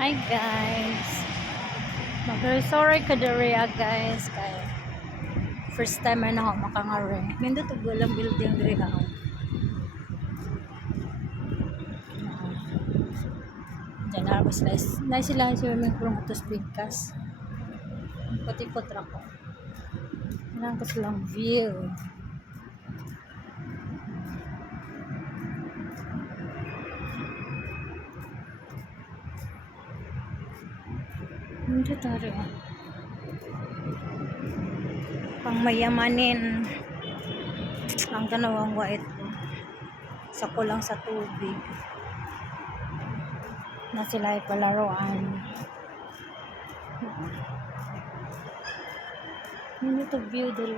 Hi guys. Mag-resort ka diri guys kay first time na ako makangari. Nindot og walang building diri ha. Diyan na ako sila. Na sila swimming pool nga tos bigkas. Ikot-ikot ra ko. Nang ko silang view. Hindi tari pang mayamanin ang tanawang wait sa kulang sa tubig na sila ay palaruan. Hindi to view dali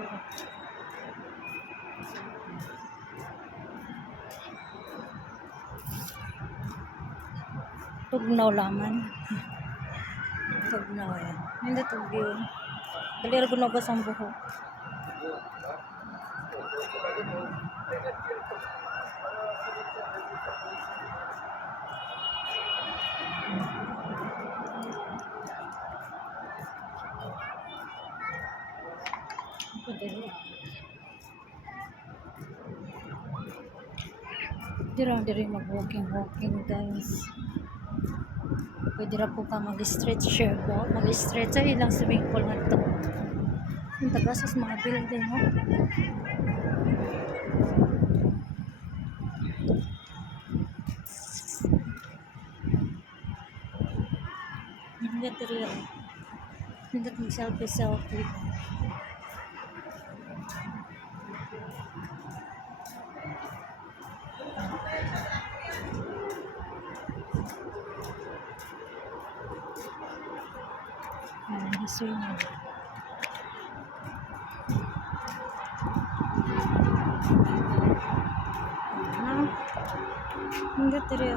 tugnaw laman. Tugnaw yan. Hindi to view. Dali ko nabas ang buhok. Diri mag-walking guys. Pwede ra po ka mag-stretch po. Mag-stretch ay ilang swimming pool nga to. Yung tagas sa mga building ho. Hindi diri. Hindi mag-selfie. Swimming. Hindi tiri.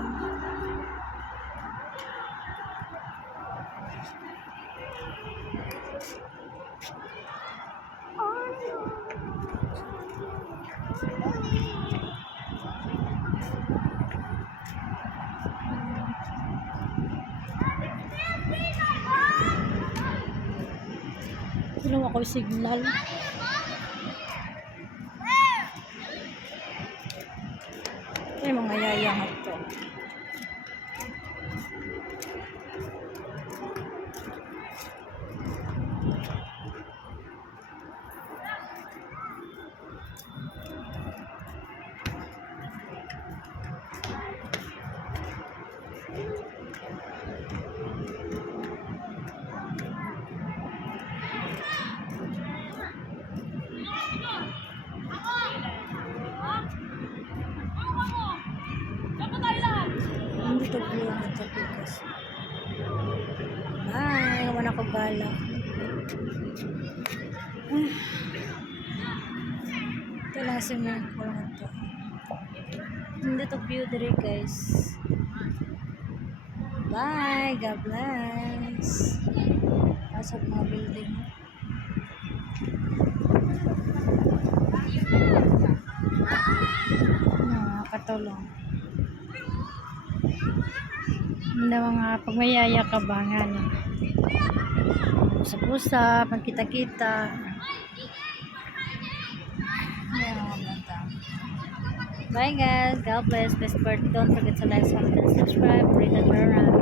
Sino ako signal? Ay mga yayangat to. Hindi to view ang tapikas. Bye! Naman ako gala. Ito lang swimming pool nga to. Hindi to view diri guys. Bye! God bless! Pasok mga building. Nakakatulong. Hindi mga pagmayaya kabangan. Usap-usap, magkita-kita. Bye guys. God bless. Don't forget to like, comment, and subscribe. Read and learn.